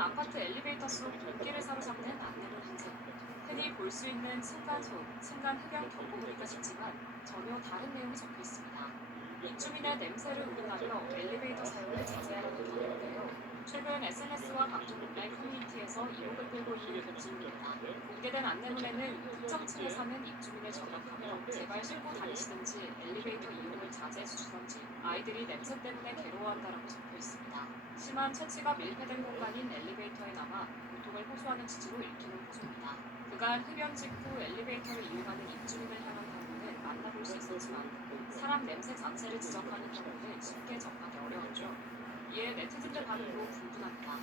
아파트 엘리베이터 속 눈길을 사로잡는 안내문 인쇄. 흔히 볼 수 있는 층간소음, 층간흡연 경고문인가 싶지만 전혀 다른 내용이 적혀 있습니다. 입주민의 냄새를 우려하며 엘리베이터 사용을 자제하라는 경고인데요. 최근 SNS와 각종 온라인 커뮤니티에서 이목을 끌고 있는 입주민입니다. 공개된 안내문에는 특정 층에 사는 입주민을 저격하며 제발 싣고 다니시든지 엘리베이터 이용을 자제해 주시던지 아이들이 냄새 때문에 괴로워한다라고 적혀 있습니다. 심한 채취가 밀폐된 공간인 엘리베이터에 남아 고통을 호소하는 취지로 읽히는 호소입니다. 그간 흡연 직후 엘리베이터를 이용하는 입주민을 향한 경우는 만나볼 수 있었지만 사람 냄새 자체를 지적하는 경우는 쉽게 접하기 어려웠죠. 이에 네티즌들 반응도 궁금합니다.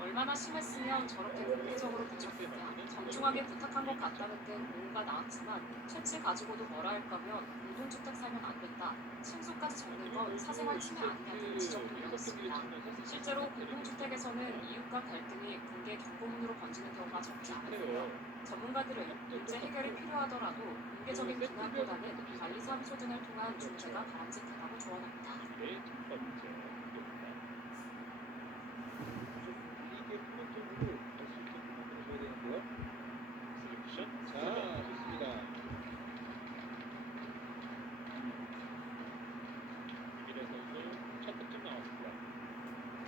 얼마나 심했으면 저렇게 공개적으로 붙였겠냐. 정중하게 부탁한 것 같다는 등 오해가 나왔지만 채취 가지고도 뭐라 할까면 공동주택 살면 안 된다. 층수까지 적는 건 사생활 침해 아니냐 등 지적도 이어졌습니다. 실제로 공동주택에서는 이웃과 갈등이 공개 경고문으로 번지는 경우가 적지 않은데요. 전문가들은 문제 해결이 필요하더라도 공개적인 비난보다는 관리사무소 등을 통한 중재가 바람직하다고 조언합니다. 자, 좋습니다.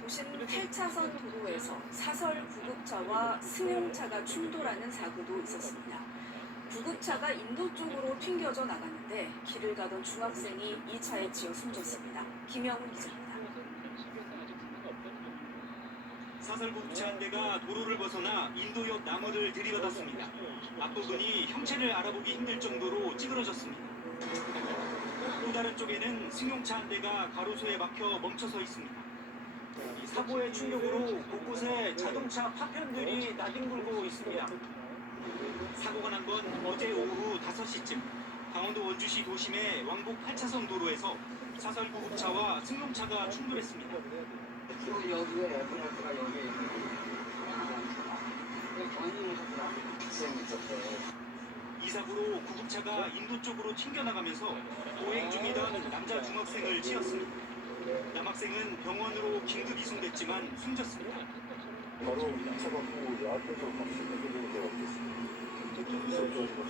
도심 8차선 도로에서 사설 구급차와 승용차가 충돌하는 사고도 있었습니다. 구급차가 인도 쪽으로 튕겨져 나갔는데 길을 가던 중학생이 이 차에 치여 숨졌습니다. 김영훈 기자입니다. 사설 구급차 한 대가 도로를 벗어나 인도역 나무를 들이받았습니다. 앞부분이 형체를 알아보기 힘들 정도로 찌그러졌습니다. 또 다른 쪽에는 승용차 한 대가 가로수에 막혀 멈춰서 있습니다. 이 사고의 충격으로 곳곳에 자동차 파편들이 나뒹굴고 있습니다. 사고가 난 건 어제 오후 5시쯤 강원도 원주시 도심의 왕복 8차선 도로에서 사설 구급차와 승용차가 충돌했습니다. 지금 여기에 앰뷸런스가 여기에 있는 학생이 있었대. 이 사고로 구급차가 인도 쪽으로 튕겨나가면서 보행 중이던 남자 중학생을 치었습니다. 남학생은 병원으로 긴급 이송됐지만 숨졌습니다. 바로 붙여갖고 앞에서 막 신대교를 내려갔겠습니다.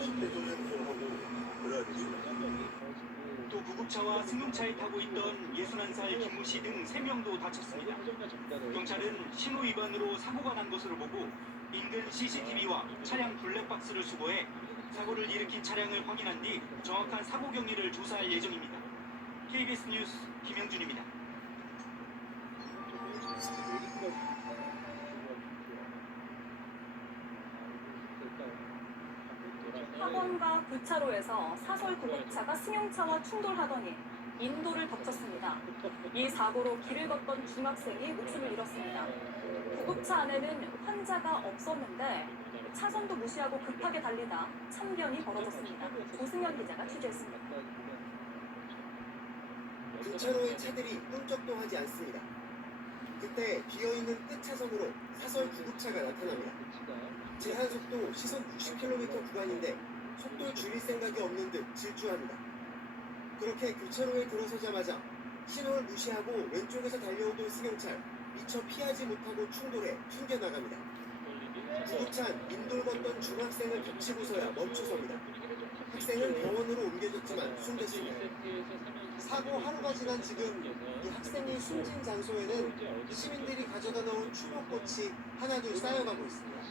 신대교를 하고 그래야 되죠. 또 구급차와 승용차에 타고 있던 61살 김모 씨 등 3명도 다쳤습니다. 경찰은 신호 위반으로 사고가 난 것으로 보고 인근 CCTV와 차량 블랙박스를 수거해 사고를 일으킨 차량을 확인한 뒤 정확한 사고 경위를 조사할 예정입니다. KBS 뉴스 김영준입니다. 학원과 구차로에서 사설 구급차가 승용차와 충돌하더니 인도를 덮쳤습니다. 이 사고로 길을 걷던 중학생이 목숨을 잃었습니다. 구급차 안에는 환자가 없었는데 차선도 무시하고 급하게 달리다 참변이 벌어졌습니다. 조승현 기자가 취재했습니다. 구차로의 차들이 꿈쩍도 하지 않습니다. 그때 비어있는 끝차선으로 사설 구급차가 나타납니다. 제한속도 시속 60km 구간인데 속도를 줄일 생각이 없는 듯 질주합니다. 그렇게 교차로에 들어서자마자 신호를 무시하고 왼쪽에서 달려오던 승용차 미처 피하지 못하고 충돌해 튕겨나갑니다. 구급차는 인도를 걷던 중학생을 겹치고서야 멈춰섭니다. 학생은 병원으로 옮겨졌지만 숨졌습니다. 사고 하루가 지난 지금 이 학생이 숨진 장소에는 시민들이 가져다 놓은 추모꽃이 하나둘 쌓여가고 있습니다.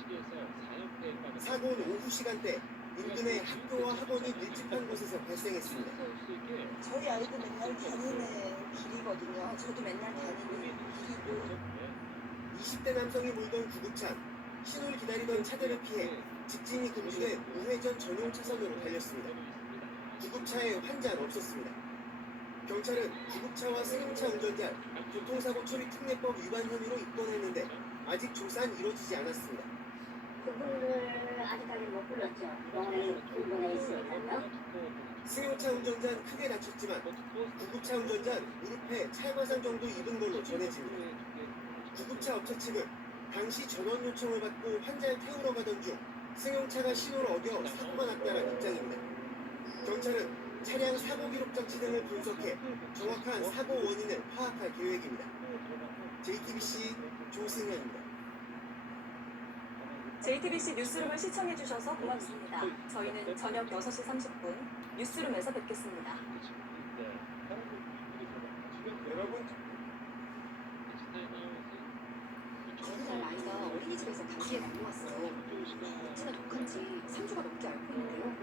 사고는 오후 시간대 인근의 학교와 학원이 밀집한 곳에서 발생했습니다. 저희 아이도 맨날 다니는 길이거든요. 저도 맨날 다니는 길이고. 20대 남성이 몰던 구급차, 신호를 기다리던 차들을 피해 직진이 금지된 우회전 전용 차선으로 달렸습니다. 구급차에 환자는 없었습니다. 경찰은 구급차와 승용차 운전자 교통사고 처리 특례법 위반 혐의로 입건했는데 아직 조사는 이루어지지 않았습니다. 그분을 아직까지 못 불렀죠. 병원에 있으니까요. 승용차 운전자는 크게 다쳤지만 구급차 운전자는 무릎에 찰과상 정도 입은 걸로 전해집니다. 구급차 업체 측은 당시 전원 요청을 받고 환자를 태우러 가던 중 승용차가 신호를 어겨 사고가 났다는 입장입니다. 경찰은 차량 사고 기록 장치 등을 분석해 정확한 사고 원인을 파악할 계획입니다. JTBC 조승현입니다. JTBC 뉴스룸을 시청해주셔서 고맙습니다. 저희는 저녁 6시 30분 뉴스룸에서 뵙겠습니다. 네. 여러분 어느 날 아이가 어린이집에서 감기에 걸려왔어요. 어찌나 독한지 3주가 넘게 앓고 있는데요.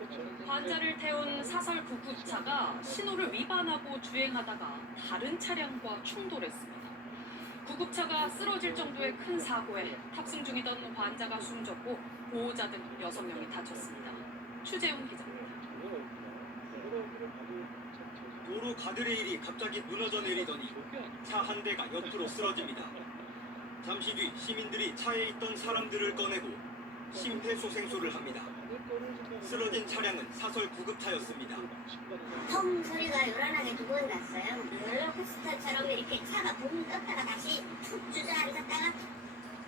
환자를 태운 사설 구급차가 신호를 위반하고 주행하다가 다른 차량과 충돌했습니다. 구급차가 쓰러질 정도의 큰 사고에 탑승 중이던 환자가 숨졌고 보호자 등 6명이 다쳤습니다. 추재훈 기자입니다. 도로 가드레일이 갑자기 무너져 내리더니 차 한 대가 옆으로 쓰러집니다. 잠시 뒤 시민들이 차에 있던 사람들을 꺼내고 심폐소생술을 합니다. 쓰러진 차량은 사설 구급차였습니다. 펑 소리가 요란하게 두 번 났어요. 롤러코스터처럼 이렇게 차가 붕 떴다가 다시 툭 주저앉았다가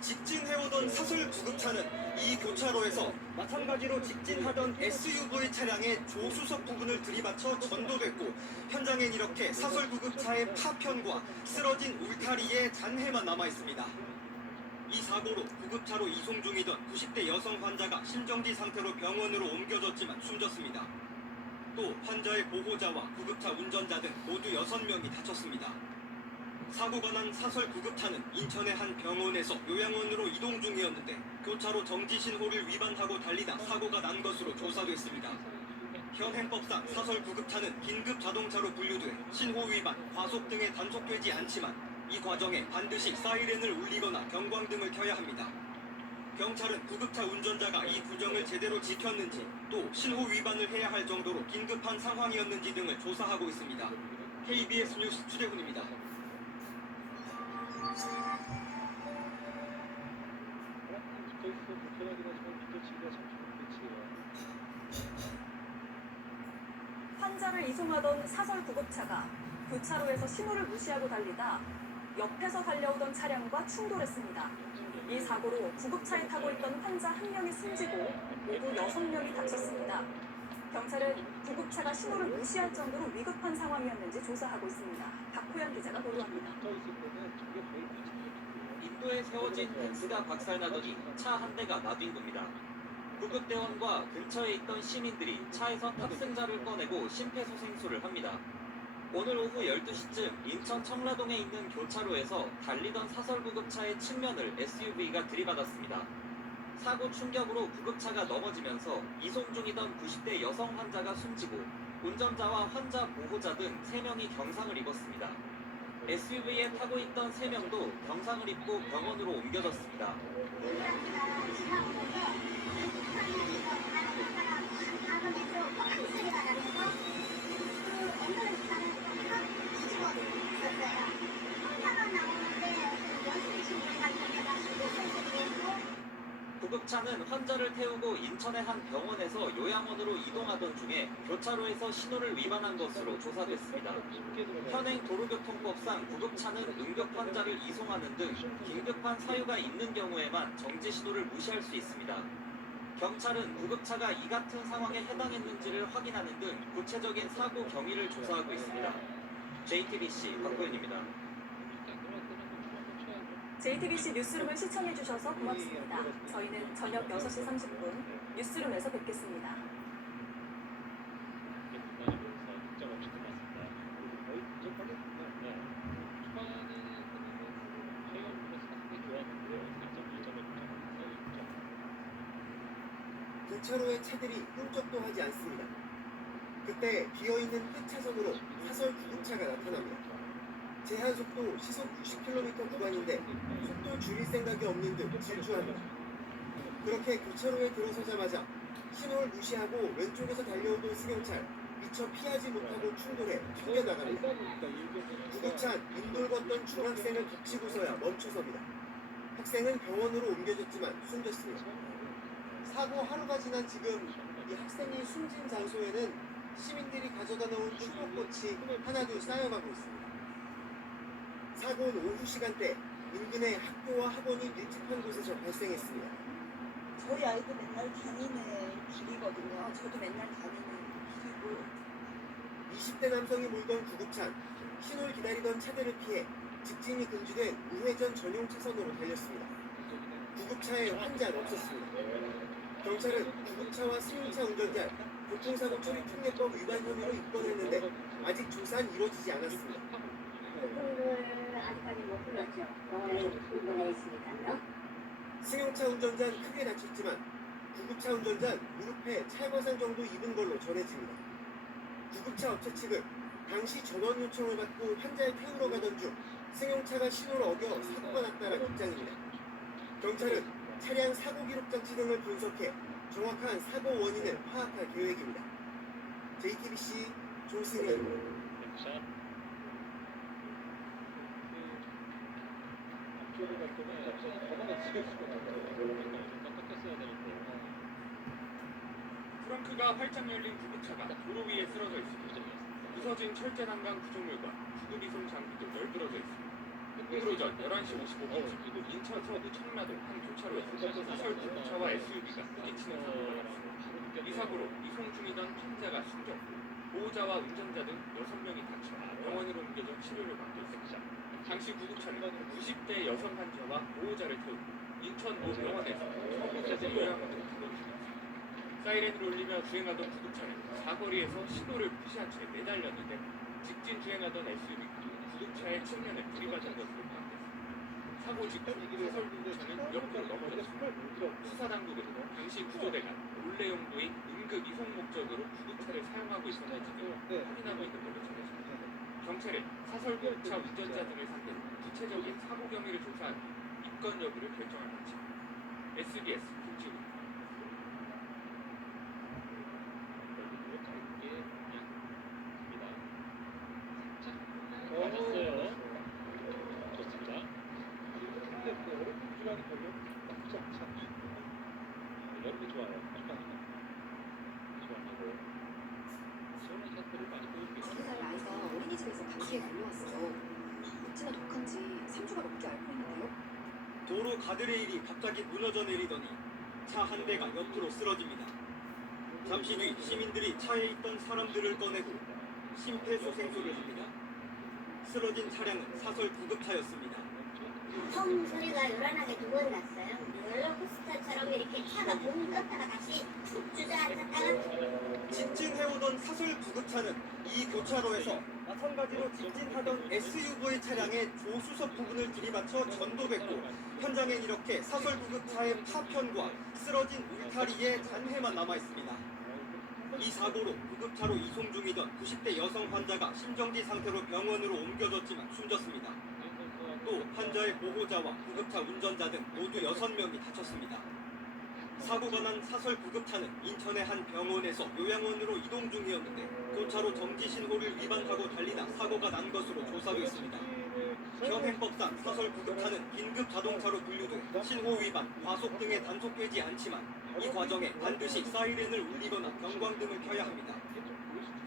직진해오던 사설 구급차는 이 교차로에서 마찬가지로 직진하던 SUV 차량의 조수석 부분을 들이받쳐 전도됐고 현장엔 이렇게 사설 구급차의 파편과 쓰러진 울타리의 잔해만 남아있습니다. 이 사고로 구급차로 이송 중이던 90대 여성 환자가 심정지 상태로 병원으로 옮겨졌지만 숨졌습니다. 또 환자의 보호자와 구급차 운전자 등 모두 6명이 다쳤습니다. 사고가 난 사설 구급차는 인천의 한 병원에서 요양원으로 이동 중이었는데 교차로 정지 신호를 위반하고 달리다 사고가 난 것으로 조사됐습니다. 현행법상 사설 구급차는 긴급 자동차로 분류돼 신호 위반, 과속 등에 단속되지 않지만 이 과정에 반드시 사이렌을 울리거나 경광등을 켜야 합니다. 경찰은 구급차 운전자가 이 규정을 제대로 지켰는지 또 신호 위반을 해야 할 정도로 긴급한 상황이었는지 등을 조사하고 있습니다. KBS 뉴스 추재훈입니다. 환자를 이송하던 사설 구급차가 교차로에서 신호를 무시하고 달리다 옆에서 달려오던 차량과 충돌했습니다. 이 사고로 구급차에 타고 있던 환자 1명이 숨지고 모두 6명이 다쳤습니다. 경찰은 구급차가 신호를 무시할 정도로 위급한 상황이었는지 조사하고 있습니다. 박호연 기자가 보도합니다. 인도에 세워진 펜스가 박살나더니 차 한 대가 나뛴 겁니다. 구급대원과 근처에 있던 시민들이 차에서 탑승자를 꺼내고 심폐소생술을 합니다. 오늘 오후 12시쯤 인천 청라동에 있는 교차로에서 달리던 사설구급차의 측면을 SUV가 들이받았습니다. 사고 충격으로 구급차가 넘어지면서 이송 중이던 90대 여성 환자가 숨지고 운전자와 환자 보호자 등 3명이 경상을 입었습니다. SUV에 타고 있던 3명도 경상을 입고 병원으로 옮겨졌습니다. 구급차는 환자를 태우고 인천의 한 병원에서 요양원으로 이동하던 중에 교차로에서 신호를 위반한 것으로 조사됐습니다. 현행 도로교통법상 구급차는 응급 환자를 이송하는 등 긴급한 사유가 있는 경우에만 정지 신호를 무시할 수 있습니다. 경찰은 구급차가 이 같은 상황에 해당했는지를 확인하는 등 구체적인 사고 경위를 조사하고 있습니다. JTBC 박보현입니다. JTBC 뉴스룸을 시청해주셔서 고맙습니다. 저희는 저녁 6시 30분 뉴스룸에서 뵙겠습니다. 교차로에 차들이 꼼짝도 하지 않습니다. 그때 비어있는 끝차선으로 사설 구급차가 나타납니다. 제한 속도 시속 60km 구간인데 속도 줄일 생각이 없는 듯 질주합니다. 그렇게 교차로에 들어서자마자 신호를 무시하고 왼쪽에서 달려오던 승용차 미처 피하지 못하고 충돌해 튕겨나갑니다. 구급차는 인도를 걷던 중학생을 덮치고서야 멈춰섭니다. 학생은 병원으로 옮겨졌지만 숨졌습니다. 사고 하루가 지난 지금 이 학생이 숨진 장소에는 시민들이 가져다 놓은 추모꽃이 하나둘 쌓여가고 있습니다. 사고는 오후 시간대 인근의 학교와 학원이 밀집한 곳에서 발생했습니다. 저희 아이도 맨날 다니는 길이거든요. 저도 맨날 다니는 길이고. 20대 남성이 몰던 구급차는 신호를 기다리던 차들을 피해 직진이 금지된 우회전 전용 차선으로 달렸습니다. 구급차에 환자는 없었습니다. 경찰은 구급차와 승용차 운전자 교통사고 처리 특례법 위반 혐의로 입건했는데 아직 조사는 이루어지지 않았습니다. 그분들 아직까지 못 불렀죠. 병원에 입원해 있으니까요. 승용차 운전자는 크게 다쳤지만 구급차 운전자는 무릎에 찰과상 정도 입은 걸로 전해집니다. 구급차 업체 측은 당시 전원 요청을 받고 환자를 태우러 가던 중 승용차가 신호를 어겨 사고가 났다는 입장입니다. 경찰은 차량 사고 기록 장치 등을 분석해 정확한 사고 원인을 파악할 계획입니다. JTBC 조승현입니다. 앞쪽을 갈 거면 저거는 지을 수가 없어요. 깎았어야 되는데. 트렁크가 활짝 열린 구급차가 도로 위에 쓰러져 있습니다. 부서진 철제 난간 구조물과 구급 이송 장비도 널브러져 있습니다. 오늘 오전 11시 55분 인천 서구 청라동 한 교차로에서 사설 구급차와 SUV가 부딪히는 사고가 났습니다. 이 사고로 이송 중이던 환자가 숨졌고 보호자와 운전자 등 6명이 다쳐 병원으로 옮겨져 치료를 받고 있습니다. 당시 구급차는 90대 여성 환자와 보호자를 태우고 인천 모 병원에서 처음부터 요양원으로 가고 있습니다. 사이렌을 울리며 주행하던 구급차는 사거리에서 신호를 무시한 채 내달렸는데 직진 주행하던 SUV가 구급차의 측면에 들이받은 것으로 파악됐습니다. 사고 직후 사설 구급차는 옆으로 넘어졌습니다. 수사당국은 당시 구조대가 몰래 용도인 응급 이송 목적으로 구급차를 사용하고 있었는지도 확인하고 있는 걸로 전해집니다. 경찰은 사설 구급차 운전자들을 상대로 구체적인 사고 경위를 조사한 입건 여부를 결정할 것입니다. SBS 김지훈입니다. 맞았어요. 좋습니다. 근데 어렵은 주간이 별로 나쁘지 않지 않죠. 여름이 좋아요. 좋아하고 시원한 샷들을 많이 보여주고 있어요. 3살 아이가 어린이집에서 감기에 걸려왔어요. 어찌나 독한지 3주가 넘게 앓고 있는데요. 도로 가드레일이 갑자기 무너져 내리더니 차 한 대가 옆으로 쓰러집니다. 잠시 뒤 시민들이 차에 있던 사람들을 꺼내고 심폐소생술을 합니다. 쓰러진 차량은 사설 구급차였습니다. 펑 소리가 요란하게 두 번 났어요. 롤러코스터처럼 이렇게 차가 붕 떴다가 다시 툭 주저앉았다가 직진해오던 사설 구급차는 이 교차로에서 마찬가지로 직진하던 SUV 차량의 조수석 부분을 들이받쳐 전도됐고 현장엔 이렇게 사설 구급차의 파편과 쓰러진 울타리에 잔해만 남아있습니다. 이 사고로 구급차로 이송 중이던 90대 여성 환자가 심정지 상태로 병원으로 옮겨졌지만 숨졌습니다. 또 환자의 보호자와 구급차 운전자 등 모두 6명이 다쳤습니다. 사고가 난 사설 구급차는 인천의 한 병원에서 요양원으로 이동 중이었는데 교차로 정지 신호를 위반하고 달리다 사고가 난 것으로 조사됐습니다. 현행법상 사설 구급차는 긴급 자동차로 분류돼 신호 위반, 과속 등에 단속되지 않지만 이 과정에 반드시 사이렌을 울리거나 경광등을 켜야 합니다.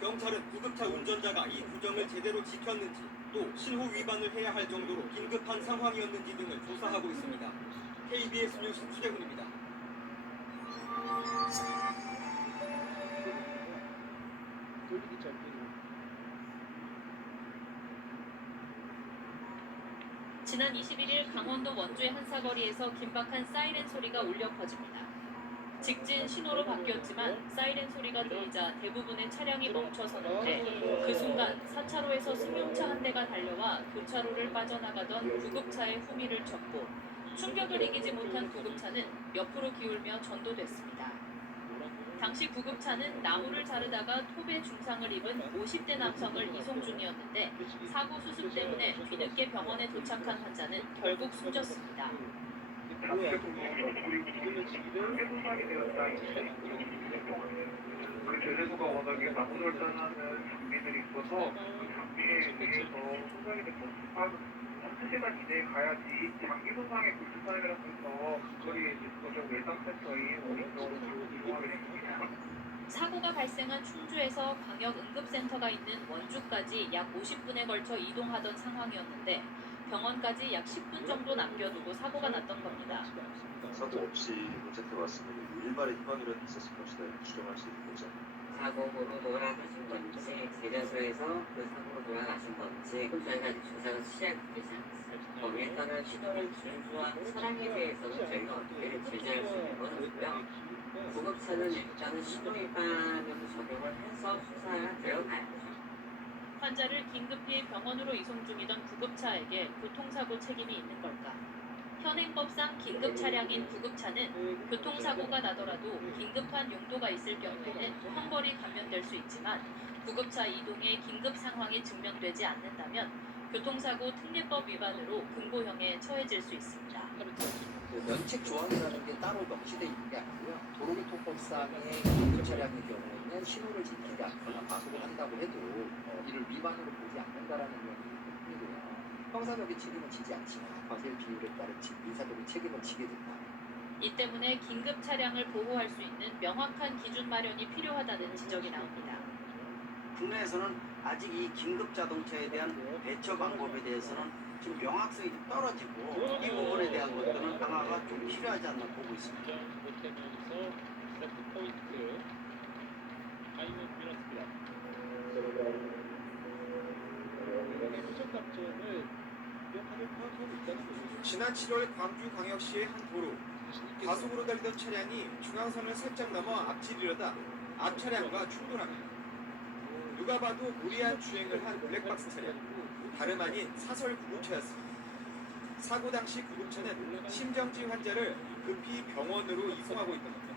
경찰은 구급차 운전자가 이 규정을 제대로 지켰는지 또 신호 위반을 해야 할 정도로 긴급한 상황이었는지 등을 조사하고 있습니다. KBS 뉴스 추재훈입니다. 지난 21일 강원도 원주의 한 사거리에서 긴박한 사이렌 소리가 울려 퍼집니다. 직진 신호로 바뀌었지만 사이렌 소리가 들리자 대부분의 차량이 멈춰서는데 그 순간 4차로에서 승용차 한 대가 달려와 교차로를 빠져나가던 구급차의 후미를 쳤고 충격을 이기지 못한 구급차는 옆으로 기울며 전도됐습니다. 당시 구급차는 나무를 자르다가 톱에 중상을 입은 50대 남성을 이송 중이었는데 사고 수습 때문에 뒤늦게 병원에 도착한 환자는 결국 숨졌습니다. 그 제재소가 워낙에 나무를 따는 장비들이 있어서 그 장비에 의해서 손상이 된 한 1시간 이내에 가야지 장기 손상의 불주사이라고 해서 그거리에 직접적 외상센터인 원인병원으로 이동하게 됩니다. 사고가 발생한 충주에서 광역응급센터가 있는 원주까지 약 50분에 걸쳐 이동하던 상황이었는데 병원까지 약 10분 정도 남겨두고 사고가 났던 겁니다. 사고 없이 도착해 왔으면 일말의 희망이라도 있었을 것이다 이렇게 추정할 수 있는 거죠. 사고로 돌아가신 건지 제자소에서 그 사고로 돌아가신 건지 저희가 조사가 시작되지 않았어요. 거기에서는 시도를 준수한 차량에 대해서는 저희가 어떻게 제재할 수 있는 건 없고요. 구급차는 일단은 신호 위반으로 적용을 해서 수사가 들어가야죠. 환자를 긴급히 병원으로 이송 중이던 구급차에게 교통사고 책임이 있는 걸까? 현행법상 긴급 차량인 구급차는 교통사고가 나더라도 긴급한 용도가 있을 경우에는 형벌이 감면될 수 있지만 구급차 이동의 긴급 상황이 증명되지 않는다면 교통사고 특례법 위반으로 금고형에 처해질 수 있습니다. 그 면책 조항이라는 게 따로 명시되어 있는 게 아니고요. 도로교통법상의 긴급 차량의 경우에는 신호를 지키지 않거나 과속을 한다고 해도 이를 위반으로 보지 않는다라는 내용이 뿐이고요. 형사적인 책임은 지지 않지만 과실 비율에 따른 민사적인 책임을 지게 된다. 이 때문에 긴급 차량을 보호할 수 있는 명확한 기준 마련이 필요하다는 지적이 나옵니다. 국내에서는 아직 이 긴급 자동차에 대한 대처 방법에 대해서는 좀 명확성이 좀 떨어지고 이 부분에 대한 것들은 강화가 좀 필요하지 않나 보고 있습니다. 못하면서 스타트 포인트 타임을 밀었습니다. 후속 감점을 명확하게 파악하고 있다는 거죠. 지난 7월 광주광역시의 한 도로 과속으로 달리던 차량이 중앙선을 살짝 넘어 앞질이려다 앞 차량과 충돌합니다. 누가 봐도 무리한 주행을 한 블랙박스 차량, 다름 아닌 사설 구급차였습니다. 사고 당시 구급차는 심정지 환자를 급히 병원으로 이송하고 있던 겁니다.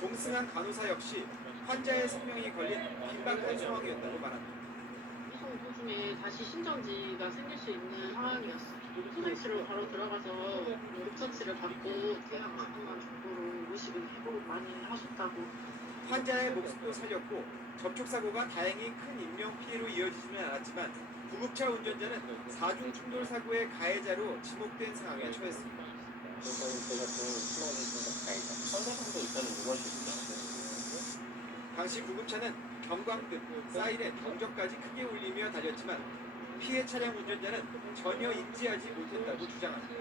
동승한 간호사 역시 환자의 생명이 걸린 긴박한 상황이었다고 말합니다. 이송 도중에 다시 심정지가 생길 수 있는 상황이었어요. 소생치로 바로 들어가서 급처치를 받고 대학 가능한 정도로 의식을 회복을 많이 하셨다고. 환자의 목숨도 살렸고 접촉사고가 다행히 큰 인명피해로 이어지지는 않았지만 구급차 운전자는 4중 충돌 사고의 가해자로 지목된 상황에 처했습니다. 당시 구급차는 경광등, 사이렌, 경적까지 크게 울리며 달렸지만 피해 차량 운전자는 전혀 인지하지 못했다고 주장합니다.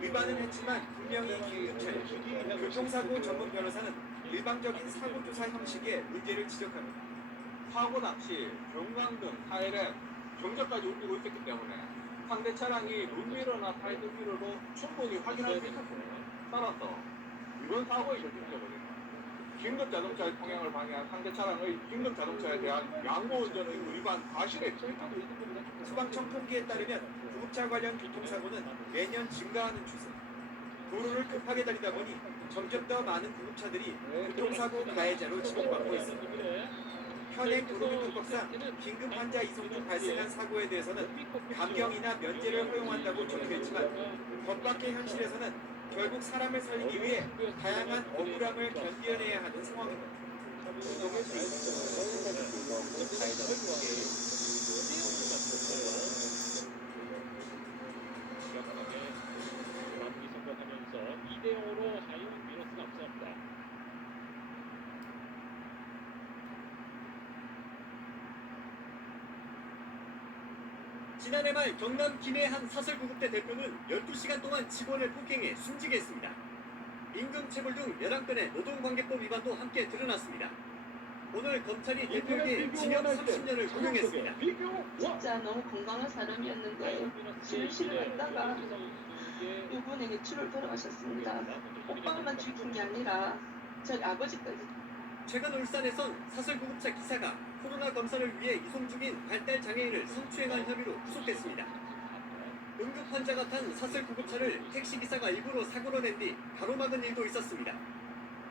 위반은 했지만 분명히 긴급 차량. 교통사고 전문 변호사는 일방적인 사고조사 형식에 문제를 지적합니다. 사고 당시 경광등, 사이렌, 경적까지 울리고 있었기 때문에 상대 차량이 룸미러나 사이드미러로 충분히 확인할 수 있었습니다. 따라서 이런 사고에 결정되어버린 긴급 자동차의 통행을 방해한 상대 차량의 긴급 자동차에 대한 양보 운전의 위반 과실에 처했다. 소방청 통계에 따르면 구급차 관련 교통사고는 매년 증가하는 추세. 도로를 급하게 달리다 보니 점점 더 많은 구급차들이 교통사고 가해자로 지목받고 있습니다. 현행 도로교통법상 긴급 환자 이송 중 발생한 사고에 대해서는 감경이나 면제를 허용한다고 적혀있지만 법밖의 현실에서는 결국 사람을 살리기 위해 다양한 억울함을 견뎌내야 하는 상황입니다. 명확하게 마무리 성공하면서 2대0으로 하이온 미러스가 앞서갑니다. 지난해 말 경남 김해 한 사설구급대 대표는 12시간 동안 직원을 폭행해 숨지게 했습니다. 임금체불 등 11건의 노동관계법 위반도 함께 드러났습니다. 오늘 검찰이 대표에게 징역 30년을 구형했습니다. 진짜 너무 건강한 사람이었는데 진실을 갖다가 이번에 뇌출을 돌아가셨습니다. 오빠만 죽인 게 아니라 저희 아버지까지. 최근 울산에선 사설구급차 기사가 코로나 검사를 위해 이송 중인 발달장애인을 성추행한 혐의로 구속됐습니다. 응급 환자가 탄 사설구급차를 택시기사가 일부러 사고로 낸 뒤 가로막은 일도 있었습니다.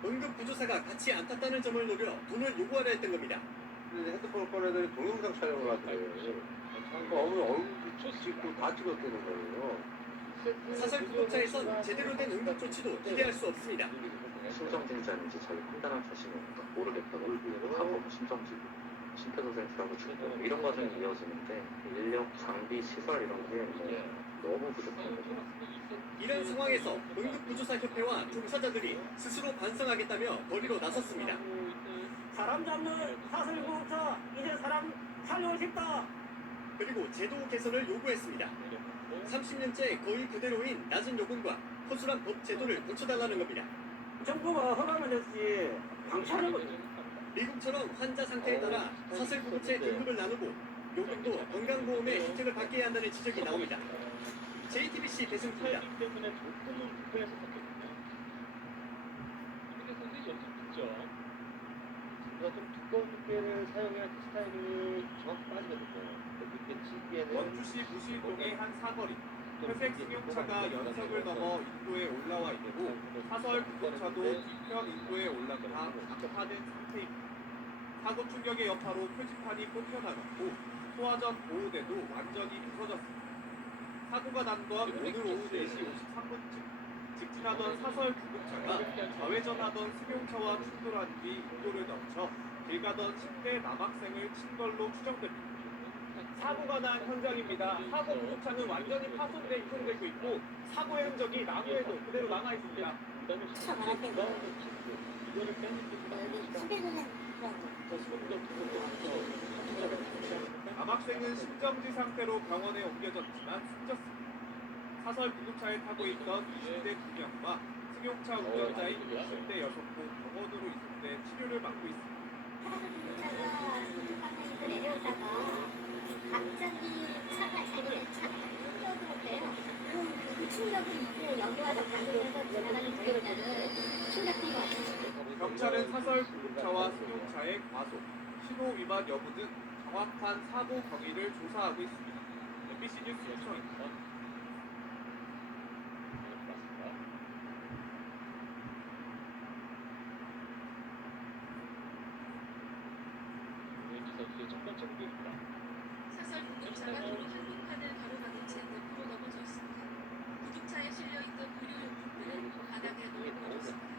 응급구조사가 같이 안 탔다는 점을 노려 돈을 요구하려 했던 겁니다. 핸드폰을 꺼내더니 동영상 촬영을 하더래요. 어머니 얼굴 찍고 다 찍었다는 거예요. 사설구급차에선 제대로 된 응급조치도 기대할 수 없습니다. 심정진자인지 자기 판단할 자신이 모르겠다고 하고 심정지, 심폐소생술하고 죽고 이런 과정이 이어지는데 인력, 장비, 시설 이런 게 너무 부족한 거죠. 이런 상황에서 응급구조사협회와 종사자들이 스스로 반성하겠다며 거리로 나섰습니다. 사람 잡는 사설구급차 이제 사람 살리고 싶다. 그리고 제도 개선을 요구했습니다. 30년째 거의 그대로인 낮은 요금과 허술한 법 제도를 고쳐달라는 겁니다. 정부가 허가만 줬지 방치하는 미국처럼 환자 상태에 따라 사설 구급차의 등급을 나누고 요금도 건강보험의 혜택을 받게 해야 한다는 지적이 나옵니다. JTBC 배승수입니다. 때문에 조금은 불편했었거든요. 이렇게 선수들이 좀 늦죠. 그래서 좀 두꺼운 두께를 사용해야 그 스타일이 정확히 빠지거든요. 늦게 치기에는 원주시 부시동의 한 사거리. 회색 승용차가 연석을 넘어 인도에 올라와 있고 사설 구급차도 뒤편 인도에 올라가 낙하된 상태입니다. 사고 충격의 여파로 표지판이 뽑혀나갔고 소화전 보호대도 완전히 부서졌습니다. 사고가 난 건 오늘 오후 4시 53분쯤 직진하던 사설 구급차가 좌회전하던 승용차와 충돌한 뒤 인도를 넘쳐 길 가던 10대 남학생을 친 걸로 추정됩니다. 사고가 난 현장입니다. 사고 구급차는 완전히 파손돼 이송되고 있고 사고의 흔적이 나무에도 그대로 남아 있습니다. 이거를 빼는 남학생은 심정지 상태로 병원에 옮겨졌지만 숨졌습니다. 사설 구급차에 타고 있던 20대 2명과 승용차 운전자인 20대 6도 병원으로 이송돼 치료를 받고 있습니다. 내려오다가 갑자기 차가 자기네 차가 충격으로 돼요. 그럼 그 충격을 입고 여기 와서 가면서 지나가는 구경자는 충격인 것 같아요. 경찰은 사설 구급차와 승용차의 과속, 신호 위반 여부 등 정확한 사고 경위를 조사하고 있습니다. MBC 뉴스 유청입니다. 오인지 선수의 첫 번째 공격입니다. 사설 구급차가 도로 한복판을 가로막은 채 옆으로 넘어졌습니다. 구급차에 실려있던 의료용품들은 바닥에 놓여버렸습니다.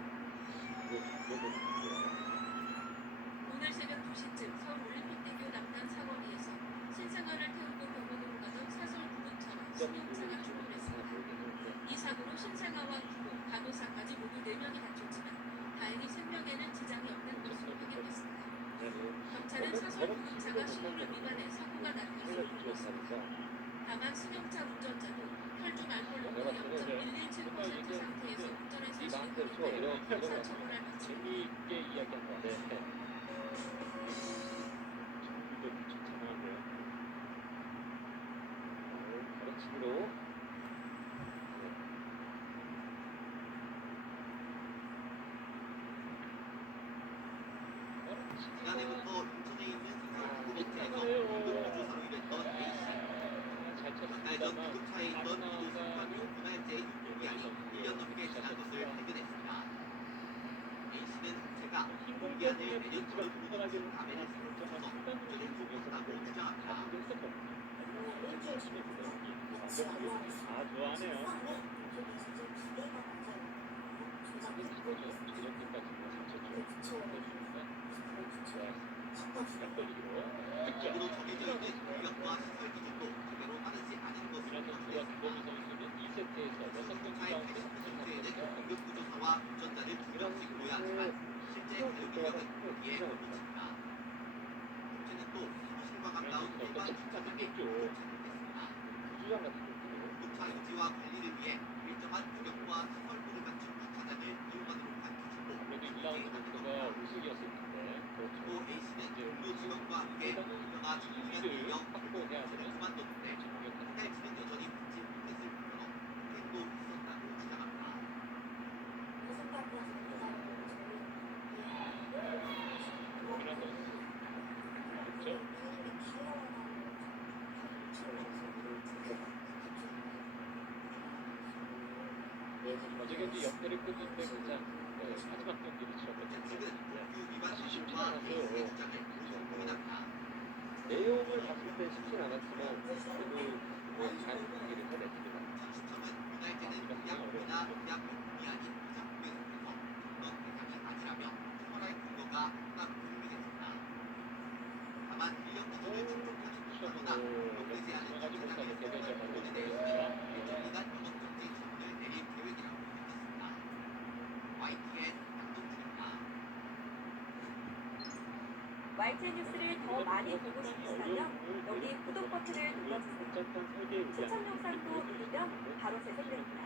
오늘 새벽 2시쯤 서울 올림픽대교 남단 사거리에서 신생아를 태우고 병원으로 가던 사설 구급차와 승용차가 충돌했습니다. 이 사고로 신생아와 부모, 간호사까지 모두 4명이 다쳤지만 다행히 생명에는 지장이 없는 것으로 확인됐습니다. 경찰은 사설 구급차가 신호를 위반해 사고가 난 것으로 보였습니다. 다만 승용차 운전자도 혈중 알코올濃도 0.117% 상태에서 운전해 자신을 때문에 형사 처벌할 것입니다. 재미있게 이야기한 것 같아요. 정부도 추천하고요. 가로치기로 지난해부터 인천에 있는 사설 구급차에서 응급구조사로 일했던 A씨. 몇달 전 구급차에 있던 기도승관용 분할제 유통이 아닌 1년 넘게 지난 것을 발견했습니다. A씨는 제가 공기안을 내년 초로 들어오는 카메라를 붙여서 운전을 줬다고 주장합니다. 아, 좋아하네요. 적으로 정해져 있는 인력과 시설 기준도 제대로 따르지 않은 것으로 확인됐습니다. 구급차의 80%에는 응급구조사와 운전자를 2명씩 둬야 하지만 실제 가용 인력은 이에 못 미칩니다. 문제는 또 사무실과 가까운 일반 주차장에 도착했습니다. 구급차 유지와 관리를 위해 일정한 규격과 시설물을 갖춘 주차장을 이용하도록 밝혀주고 또 A씨는 동료 직원과 함께 운영한 중요한 인력 확보를 그만뒀는데 한 달치는 여전히 받지 못했을 뿐더러 폭행도 있었다고 주장합니다. 어제 경기 역대를 끊는데 가장 마지막 경기를 치렀거든요. 쉽지 않았어요. 내용을 봤을 때 쉽진 않았지만 그래도 잘 경기를 해냈습니다. 시청은 분할제는 약이나 약용품이 아닌 의약품에 속해서 어떤 대상이 아니라며 처벌할 근거가 없다고 설명했습니다. 다만 인력 기준을 충족하지 못하거나 공개되지 않은 주차장에 처벌할 부분에 대해서는 1년 기간 영업정지 처분을 내릴 계획이라고 밝혔습니다. YTN 양동준입니다. YTN 뉴스를 더 많이 보고 싶으시다면 여기 구독 버튼을 눌러주세요. 추천 영상도 누르면 바로 재생됩니다.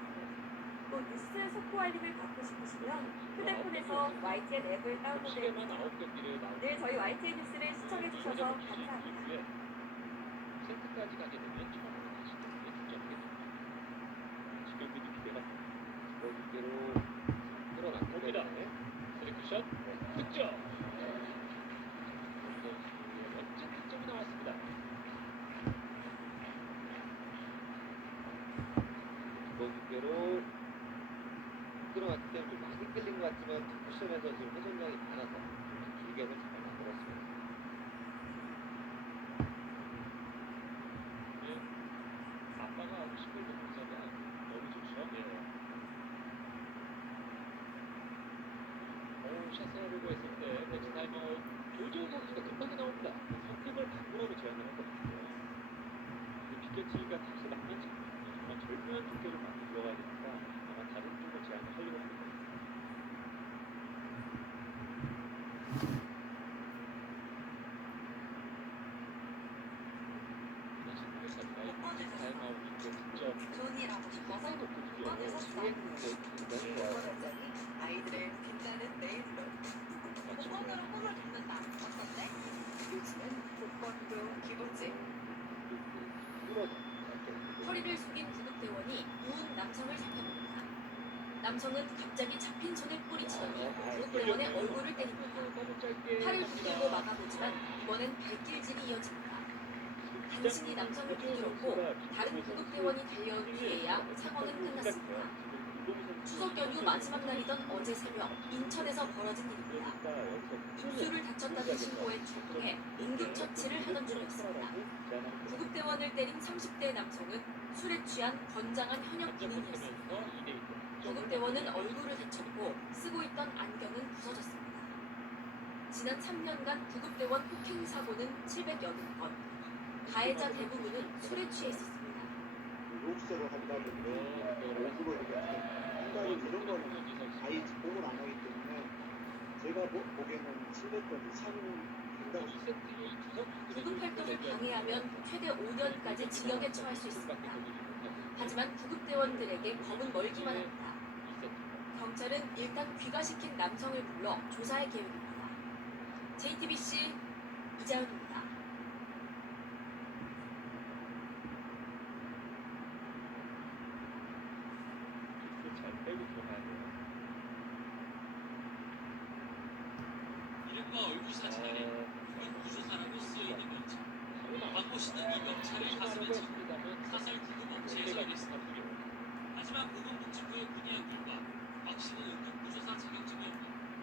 또 그리고 뉴스 속보 알림을 받고 싶으시면 휴대폰에서 YTN 앱을 다운로드해 시계만 9경기를 나오고 늘 저희 YTN 뉴스를 시청해 주셔서 감사합니다. 세트까지 가게 되면 처음으로 다시 경기에 등장하게 됩니다. 지금도 기대가 경기대로 끌어나갑니다. 스리쿠션 득점. 선수의 멋진 득점이 나왔습니다. 경기대로 끌어갔기 때문에 좀 많이 끌린 것 같지만 쿠션에서 지금 회전량이 많아서 길게는 잘 만들었습니다. 아빠가 하고 싶은 동작이 너무 좋죠? 예. 샷을 하려고 했을 때 벤치 타임아웃 조지호 선수가 급하게 나옵니다. 성격을 바꾸라고 제안을 했거든요. 피켓치가 다시 맞는 장면이에요. 정말 절묘한 두께를 많이 들어가야 되니까 아마 다른 쪽으로 제안을 하려고 하는 거예요. 타임아웃 득점 존이라고 싶어서 번을 샀어. 아이들의 빛나는 내일로 복권으로 꿈을 돋는다. 어떤데? 요즘은 복권도 기본지. 허리를 숙인 구급대원이 누운 남성을 살펴봅니다. 남성은 갑자기 잡힌 손을 뿌리치더니 구급대원의 얼굴을 때립니다. 팔을 붙들고 막아보지만 이번엔 발길질이 이어집니다. 당신이 남성을 붙들었고 다른 구급대원이 달려온 뒤에야 상황은 끝났습니다. 추석 연휴 마지막 날이던 어제 새벽 인천에서 벌어진 일입니다. 입술을 다쳤다는 신고에 출동해 응급처치를 하던 중이었습니다. 구급대원을 때린 30대 남성은 술에 취한 건장한 현역 군인이었습니다. 구급대원은 얼굴을 다쳤고 쓰고 있던 안경은 부서졌습니다. 지난 3년간 구급대원 폭행 사고는 780건, 가해자 대부분은 술에 취해 있었습니다. 욕설을 한다든지 오그로 한다든지 이런 거는 아예 보고를 안 하기 때문에 제가 보기에는 700건이 참 된다고 싶습니다. 구급 활동을 방해하면 최대 5년까지 징역에 처할 수 있습니다. 하지만 구급대원들에게 법은 멀기만 합니다. 경찰은 일단 귀가시킨 남성을 불러 조사할 계획입니다. JTBC 이자연입니다. 잘 빼고 들어가야 돼요. 이름과 얼굴 사진 아래 구조사라고 쓰여있는 명찰. 받고 싶은 이 명찰을 가슴에 차고 사설 구급업체에서 일했습니다. 하지만 보건복지부의 문의한 결과 박 씨는 응급구조사 자격증이 없는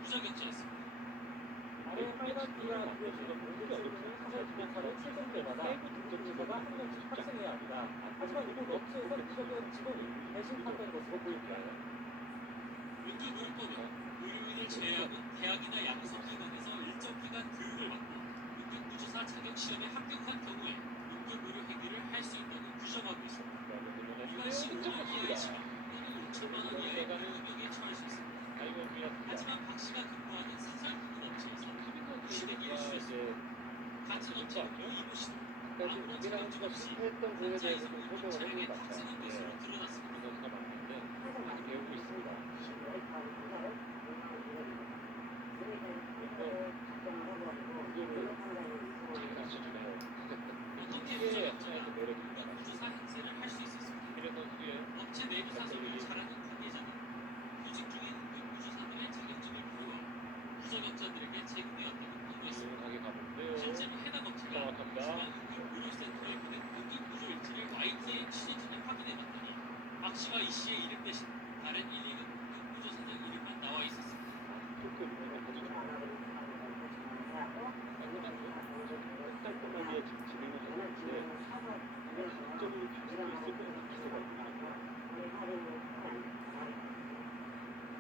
무자격자였습니다. 아래 빨간 띠가 보여지는 공격이 어렵고 사설 구급사는 출근 때마다 득점지사가 한 명씩 탑승해야 합니다. 하지만 이곳 업체에서 무자격은 직원이 대신 탔던 것으로 보입니다. 응급의료법은 의료인을 제외하고 대학이나 양성기관에서 일정 기간 교육을 받고 응급구조사 자격시험에 합격한 경우에 응급의료 행위를 할 수 있다고 규정하고 있습니다. 위반 시 5년 이하의 징역 또는 5천만 원 이하의 벌금형에 처할 수 있습니다. 하지만 박 씨가 근무하는 사설 구급업체에서 시댁 일수였습니다. 같은 업체 이모 씨도 아무런 자격증 없이 혼자에서 의무 차량에 탑승한 것으로 드러났습니다. 많이 배우고 있습니다. 어떻게 무자격자가 구조사 행세를 할 수 있었습니다. 업체 내부 사정을 잘 아는 관계자는 구직 중인 응급구조사들의 자격증을 부여하 무자격자들에게 제공해왔다고 보도했습니다. 실제로 해당 업체가 중앙응급의료센터에 보낸 응급구조 일지를 YTN 취재진이 확인해봤더니 박 씨와 이 씨의 이름 대신 다른 1, 2급 응급구조사장 이름만 나와 있었습니다. 깔끔하게 지금 진행을 하고 있는데 점으로 갈 수도 있을 것 같은 기세가 있거든요.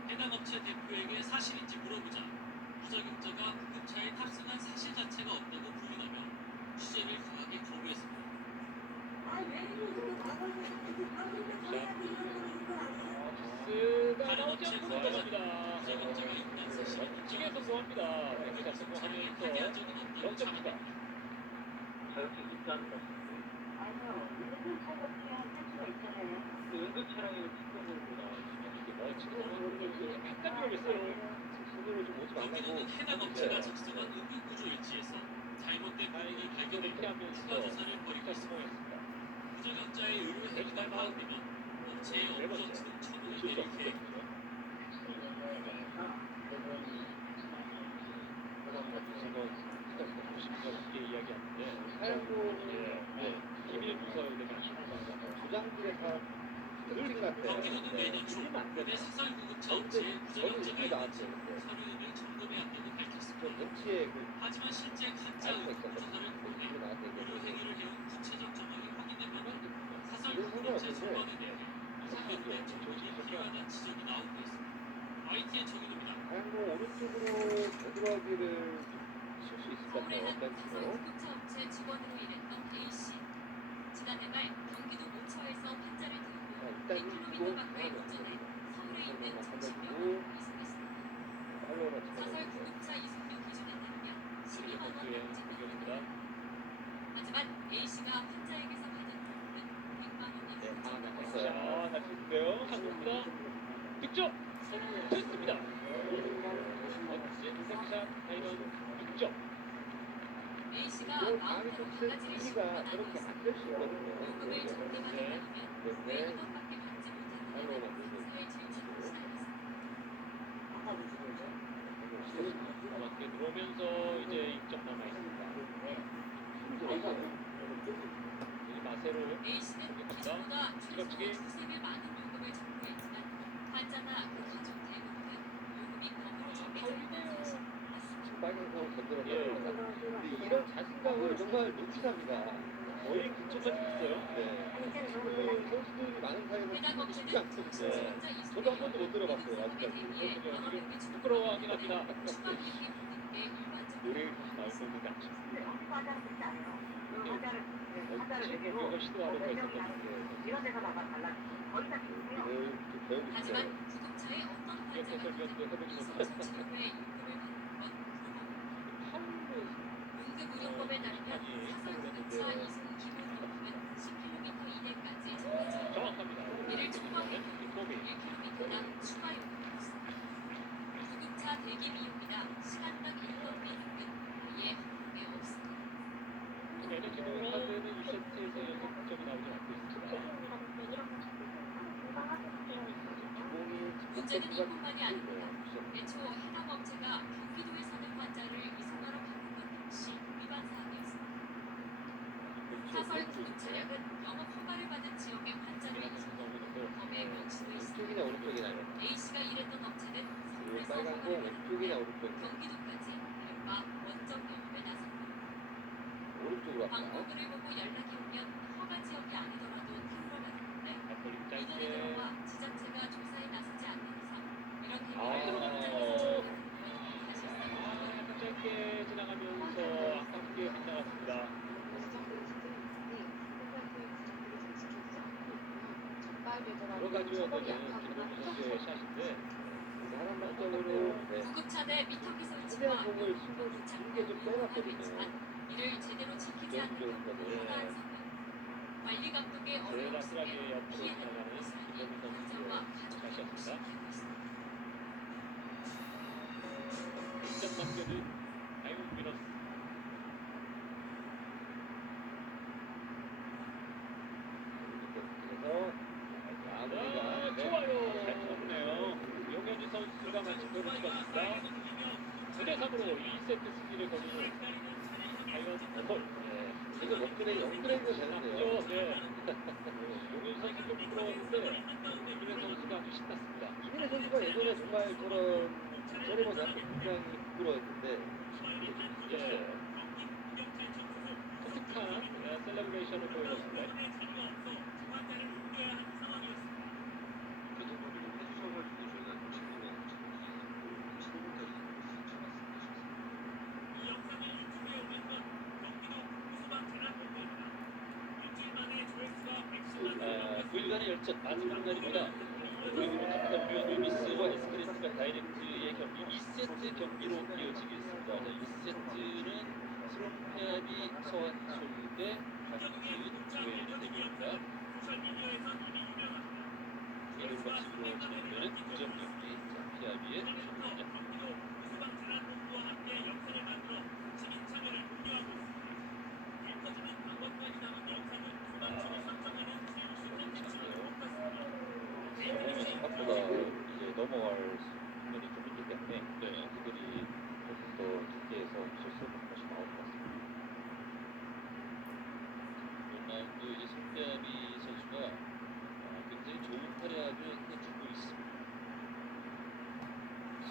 해당 업체 대표에게 사실인지 물어보자 무자격자가 구급차에 탑승한 사실 자체가 없다고 부인하며 취재를 강하게 거부했습니다. 다른 업체 관계자는 무자격자가 있다는 사실을 찌개 성공합니다. 벤치가 성공하면서 역전입니다. 자격증 있지 않을까 싶은데. 아니요. 응급 차량이 할 수가 있잖아요. 응급 차량이 특별히 나와 있으면 이게 지금 약간 위험했어요. 손으로 좀 오지 경기도는 말라고. 해당 업체가 작성한 응급구조 일지에서 잘못된 부분을 발견해 추가 조사를 벌이고 있습니다. 부적격자의 의료 행위가 파악되면 업체의 업무 정지등 처분을 내릴 계획입니다. 이야기하는데 사용료의 기밀 누설되면 조장들의 다 특징 같아. 경기도는 매년 초 국내 사설구급차 업체의 부적격자가 있는지 서류를 점검해 왔다고 밝혔습니다. 하지만 실제 가짜 응급조사를 통해 의료 행위를 해온 구체적 정황이 확인되면 사설구급체 선박에 대해 이상한 정보이 필요하다는 지적이 나오고 있습니다. YTN 정인호입니다. 오른쪽으로 되돌아가기를 칠 수 있을 것 서울의 같아요. 한 사설구급차 업체 직원으로 일했던 A씨. 지난해 말 경기도 모처에서 환자를 들고 100km 가까이 운전해 서울에 있는 정신병원으로 이송했습니다. 사설구급차 이송료 기준에 따르면 12만 원 정지입니다. 하지만 A씨가 환자에게서 받은 돈은 100만 원이 자, 날씨인데요. 한국보다 득점! 됐습니다. 멋진 섹샷 타이런 득점. A씨가 마음대로 바가지를 싣고 다니고 있습니다. 요금을 적게 받으려면 왜 이것밖에 받지 못했느냐는 사의 질책을 시달렸습니다. 맞게 들어오면서 이제 2점 남아 있습니다. 마세로 A씨는 기존보다 최소 두세 배 많은 요금을 청구했지만 환자나 그 가족 대부분은 요금이 거꾸로 정해져 있는 사실. 빨간색으로 건드렸어요. 근데 이런 자신감을 정말 놓치답니다. 거의 근처까지 있어요. 그 선수들이 많은 사이에서 해당 치기 쉽지 업체는 않거든요. 시청자 이송 저도 한 번도 못 들어봤어요. 아직까지. 부끄러워하긴 합니다. 추가 비용이 붙는 게 일반적인 노래를 나올 수 있는 게 아쉽습니다. 공격을 시도하려고 했었는데 이런 데서 나가 달라지고 거의 다 비슷해요. 배우고 하지만 싶어요. 구급차의 어떤 환자가 해설위원도 해보지 이송 못한 조치료에 요금을 받는 건 응급의료법에 따르면 사설구급차 이송 기본 요금은 10km 이내까지 정해져 정확합니다. 이를 초과하면 1km당 추가 요금이 있습니다. 구급차 대기 비용이나 시간당 인건비 등은 아예 항목에 없습니다. 에너지 노인 카드는 2세트에서 연속 득점이 나오지 않고 있습니다. 문제는 이뿐만이 아닙니다. 애초 해당 업체가 경기도에 사는 환자를 이송하러 가는 것 역시 위반 사항이었습니다. 사설 구급 차량은 영업 허가를 받은 지역의 환자를 이송하고 법에 명시돼 있습니다. 왼쪽이나 오른쪽이나요? A씨가 일했던 업체는 서울에서 빨간 거 허가를 왼쪽이나 받은 오른쪽? 경기도까지 이른바 원정 영업에 나섭니다. 오른쪽으로 왔다. 광고글을 보고 연락이 오면 허가 지역이 아니더라도 탐구하는데 인원이 짧게. 들어와 지자체가 조사에 나서지 않는 이상 이런 아, 행위를 들어갔네요. 사실상 약간 짧게 지나가면서 아깝게 빗나갔습니다. 들어가줘야 되는 김동주 선수의 샷인데 사람 만점으로 구급차 내 미터기 설치와 최대한 공을 신경 쓰게 좀 빼놨거든요. 이를 제대로 지키지 않는 경우도 허가한 선은 관리 감독의 어려움을 제라스라게 옆으로 피해는 지나가는 고스란히 김동주 환자와 선수의 가족을 샷이었습니다. 무시하고 있습니다. 1점 남겨둔 다이몬 위너스. 그래서 좋아요. 잘 풀었네요. 용현주 선수가 만족도를 찍었습니다. 9대3으로 2세트 승리를 거두는 다이언 어벌. 이거 업그레이드, 업그레이드가 되는데요. 네. 용현주 선수 좀 부끄러웠는데 김혜 선수가 아주 신났습니다. 김혜 선수가 예전에 정말 저런 세레머니 앞에 굉장히 부끄러웠는데 이겼어요. 독특한 셀레브레이션을 보여줬습니다. 부일간의 열전 마지막 날입니다. 그리고 탑탑 루미스와 에스크레스가 다이렉트의 경기 2세트 경기로 이어지게 있습니다. 2세트는 스롱페비 서한솔 대 박지은 조혜련의 대결입니다. 개인으로 박식으로 진행되는 이제 손대비 선수가 굉장히 좋은 활약을 해주고 있습니다.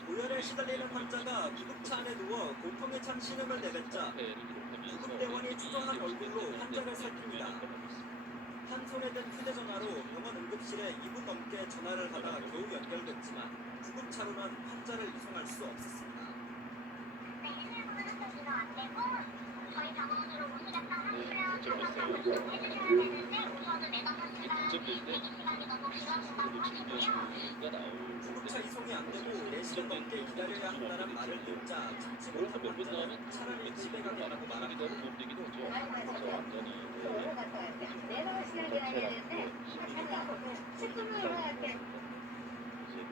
고열에 시달리는 환자가 구급차 안에 누워 고통에 찬 신음을 내뱉자 구급대원이 초조한 얼굴로 환자를 살핍니다. 한 손에 든 휴대전화로 병원 응급실에 2분 넘게 전화를 받아 겨우 연결됐지만 구급차로는 환자를 이송할 수 없었습니다. 구급차 이송이 안 되고 4시간 넘게 기다려야 한다는 말을 듣자 참지 못한 환자는 차라리 집에 가겠다고 말합니다.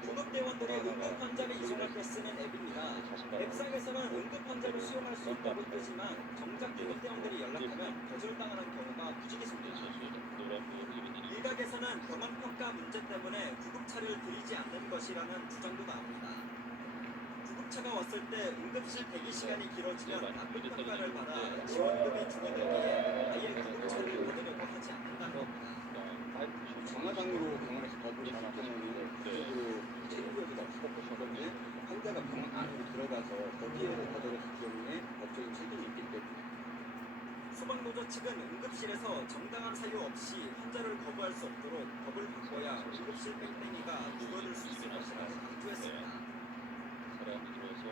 구급대원들이 응급 환자를 이송할 때 쓰는 앱입니다. 앱상에서는 응급 환자를 수용할 수 있다고 뜨지만 정작 구급대원들이 연락하면 거절당하는 경우가 부지기수입니다. 일각에서는 병원 평가 문제 때문에 구급차를 들이지 않는 것이라는 주장도 나옵니다. 구급차가 왔을 때 응급실 대기 시간이 길어지면 나쁜 평가를 받아 지원금이 줄어들기에 아예 구급차를 받으려고 하지 않는다는 겁니다. 정화장으로 병원에서 거부를 하기 때문에 그쪽으로 책임져주다 싶었거든요. 환자가 병원 안으로 들어가서 거기에서 거절했기 때문에 법적인 책임이 있기 때문에. 소방노조 측은 응급실에서 정당한 사유 없이 환자를 거부할 수 없도록 법을 바꿔야 응급실 뺑뺑이가 줄어들 수 있을 것이라고 강조했습니다. 사람이 들어서